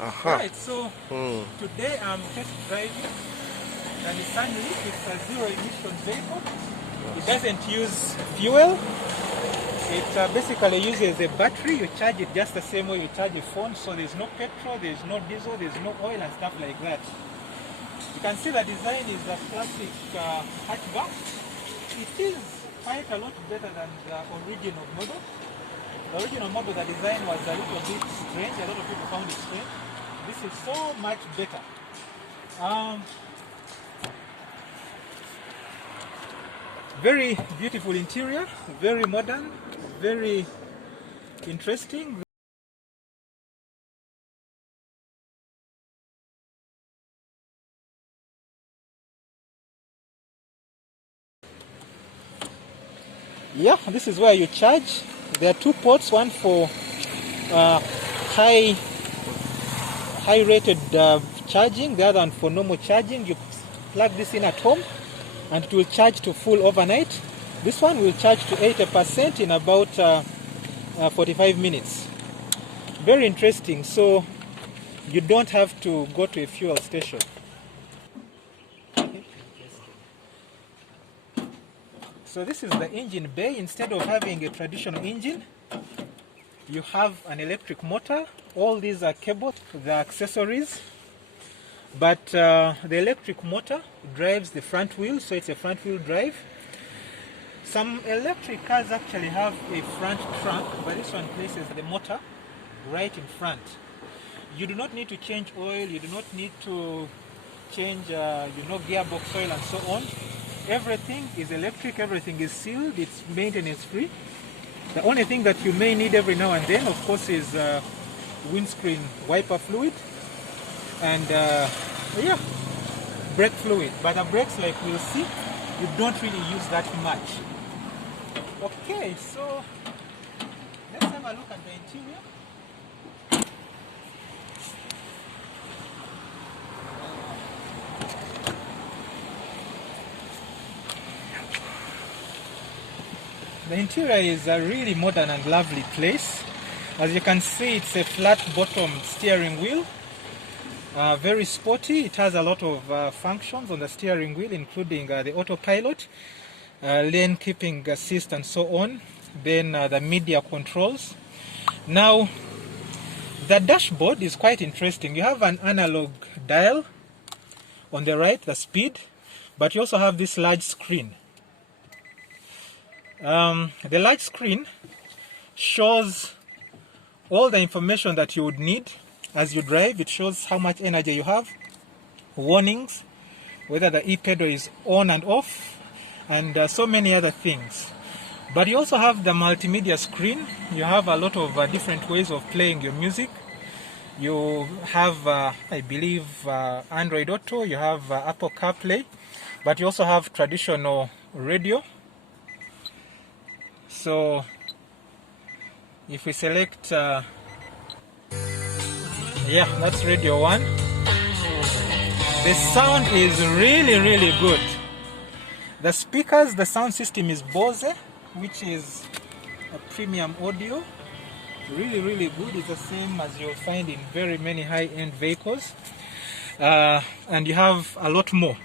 Aha. Right, so today I'm test driving the Nissan Leaf. It's a zero emission vehicle. It doesn't use fuel. It basically uses a battery. You charge it just the same way you charge a phone. So there's no petrol, there's no diesel, there's no oil and stuff like that. You can see the design is a classic hatchback. It is quite a lot better than the original model. The original model, the design was a little bit strange. A lot of people found it strange. This is so much better. Very beautiful interior, very modern, very interesting. Yeah, this is where you charge. There are two ports, one for high rated charging, the other one for normal charging. You plug this in at home and it will charge to full overnight. This one will charge to 80% in about 45 minutes. Very interesting. So you don't have to go to a fuel station. So this is the engine bay. Instead of having a traditional engine, you have an electric motor. All these are cables, the accessories. But the electric motor drives the front wheel, so it's a front wheel drive. Some electric cars actually have a front trunk, but this one places the motor right in front. You do not need to change oil, you do not need to change gearbox oil and so on. Everything is electric, everything is sealed, it's maintenance free. The only thing that you may need every now and then, of course, is windscreen wiper fluid and brake fluid. But the brakes, like we'll see, you don't really use that much. Okay, so let's have a look at the interior. The interior is a really modern and lovely place. As you can see, it's a flat bottom steering wheel. Very sporty. It has a lot of functions on the steering wheel, including the autopilot, lane keeping assist and so on. Then the media controls. Now, the dashboard is quite interesting. You have an analog dial on the right, the speed, but you also have this large screen. The large screen shows all the information that you would need as you drive. It shows how much energy you have, warnings, whether the e-pedal is on and off, and so many other things. But you also have the multimedia screen. You have a lot of different ways of playing your music. You have, I believe, Android Auto, you have Apple CarPlay, but you also have traditional radio. So if we select, that's radio 1. The sound is really, really good. The speakers, the sound system is Bose, which is a premium audio. Really, really good. It's the same as you'll find in very many high-end vehicles. And you have a lot more.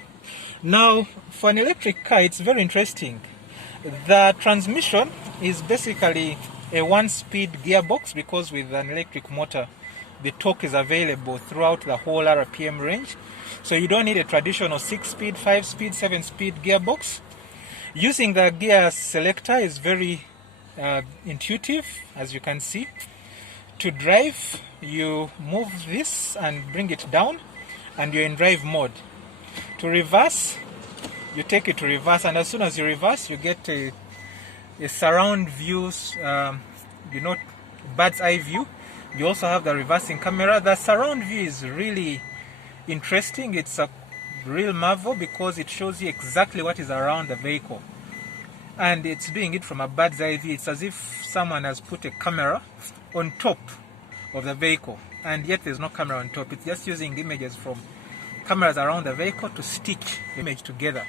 Now, for an electric car, it's very interesting. The transmission is basically a one-speed gearbox, because with an electric motor, the torque is available throughout the whole RPM range. So you don't need a traditional 6-speed, 5-speed, 7-speed gearbox. Using the gear selector is very intuitive, as you can see. To drive, you move this and bring it down, and you're in drive mode. To reverse, you take it to reverse, and as soon as you reverse, you get a surround views, bird's eye view. You also have the reversing camera. The surround view is really interesting. It's a real marvel because it shows you exactly what is around the vehicle. And it's doing it from a bird's eye view. It's as if someone has put a camera on top of the vehicle, and yet there's no camera on top. It's just using images from cameras around the vehicle to stitch the image together.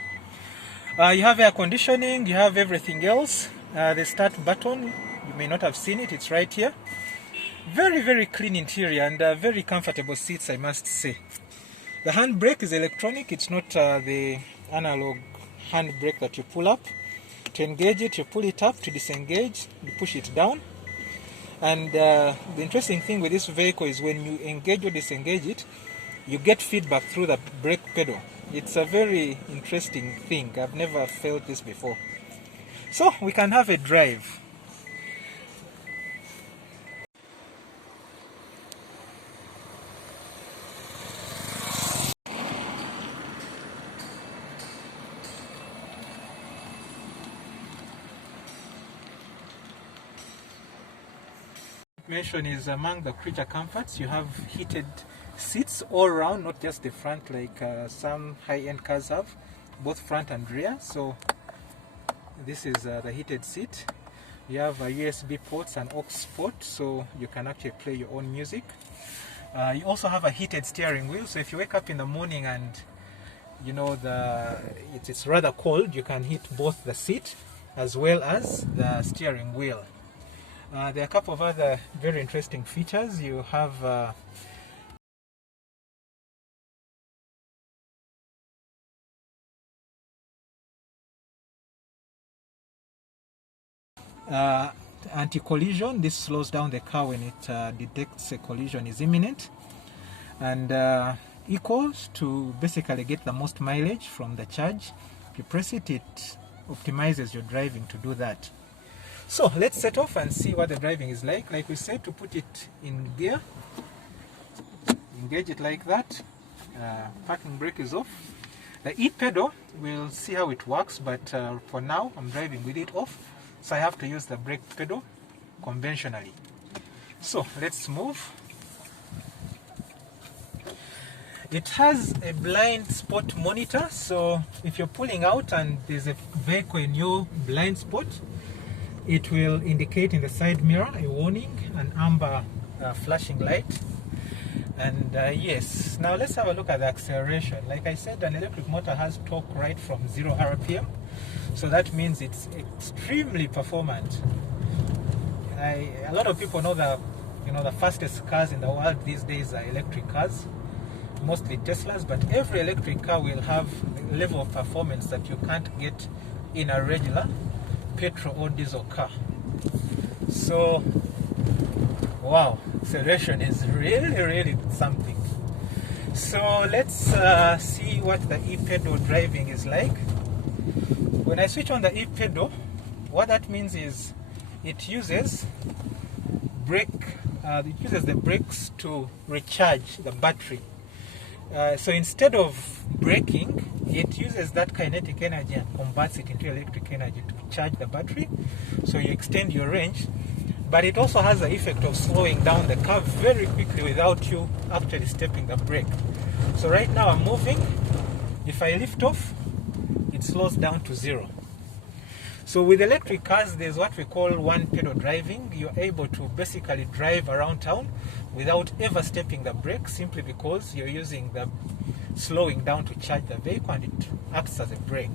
You have air conditioning, you have everything else. The start button, you may not have seen it, it's right here. Very, very clean interior and very comfortable seats, I must say. The handbrake is electronic. It's not the analog handbrake that you pull up. To engage it, you pull it up. To disengage, you push it down. And the interesting thing with this vehicle is when you engage or disengage it, you get feedback through the brake pedal. It's a very interesting thing. I've never felt this before. So we can have a drive. Mention is among the creature comforts. You have heated seats all around, not just the front like some high-end cars have, both front and rear. So this is the heated seat. You have USB ports and aux port, so you can actually play your own music. You also have a heated steering wheel, so if you wake up in the morning and you know it's rather cold, you can heat both the seat as well as the steering wheel. There are a couple of other very interesting features. You have anti-collision. This slows down the car when it detects a collision is imminent. And equals to basically get the most mileage from the charge. If you press it, it optimizes your driving to do that. So let's set off and see what the driving is like. Like we said, to put it in gear, engage it like that. Parking brake is off. The E pedal, we'll see how it works, but for now I'm driving with it off, so I have to use the brake pedal conventionally. So let's move. It has a blind spot monitor, so if you're pulling out and there's a vehicle in your blind spot, it will indicate in the side mirror a warning, an amber flashing light. And yes, now let's have a look at the acceleration. Like I said, an electric motor has torque right from 0 RPM, so that means it's extremely performant. A lot of people know that the fastest cars in the world these days are electric cars, mostly Teslas, but every electric car will have a level of performance that you can't get in a regular petrol or diesel car. So wow, acceleration is really something. So let's see what the E-pedal driving is like. When I switch on the E-pedal, what that means is it uses the brakes to recharge the battery. So instead of braking, it uses that kinetic energy and converts it into electric energy to charge the battery, so you extend your range. But it also has the effect of slowing down the car very quickly without you actually stepping the brake. So right now I'm moving. If I lift off, it slows down to 0. So with electric cars, there's what we call one pedal driving. You're able to basically drive around town without ever stepping the brake, simply because you're using the slowing down to charge the vehicle, and it acts as a brake.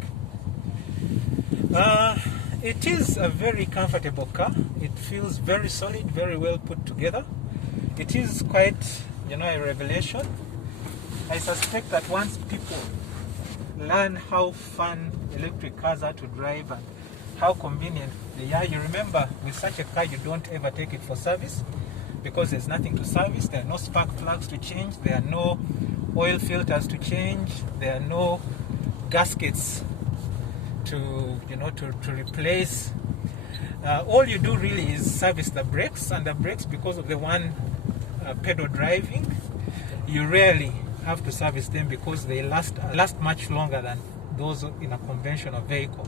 It is a very comfortable car. It feels very solid, very well put together. It is quite, a revelation. I suspect that once people learn how fun electric cars are to drive and how convenient they are, you remember with such a car you don't ever take it for service, because there's nothing to service. There are no spark plugs to change, there are no oil filters to change, there are no gaskets to replace. All you do really is service the brakes, and the brakes, because of the one pedal driving, you rarely have to service them because they last much longer than those in a conventional vehicle.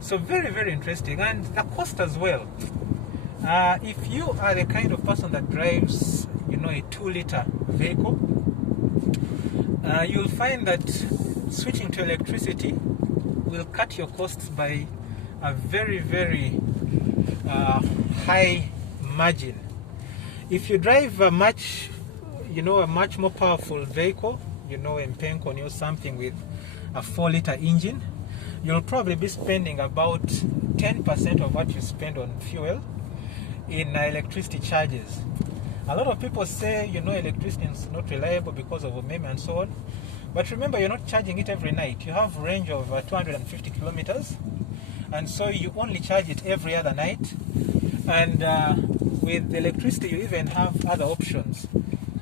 So very interesting. And the cost as well. If you are the kind of person that drives a 2-liter vehicle, you'll find that switching to electricity will cut your costs by a very high margin. If you drive a much more powerful vehicle, a Mpenko or something with a 4-liter engine, you'll probably be spending about 10% of what you spend on fuel in electricity charges. A lot of people say, you know, electricity is not reliable because of umeme and so on. But remember, you're not charging it every night. You have range of 250 kilometers. And so you only charge it every other night. And with electricity, you even have other options.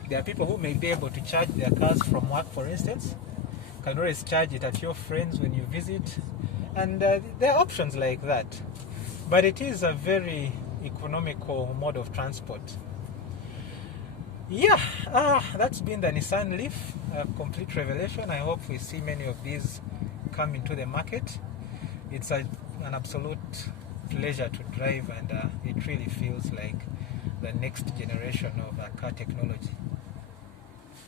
There are people who may be able to charge their cars from work, for instance. You can always charge it at your friends when you visit. And there are options like that. But it is a very economical mode of transport. Yeah, that's been the Nissan Leaf, a complete revelation. I hope we see many of these come into the market. It's an absolute pleasure to drive, and it really feels like the next generation of car technology.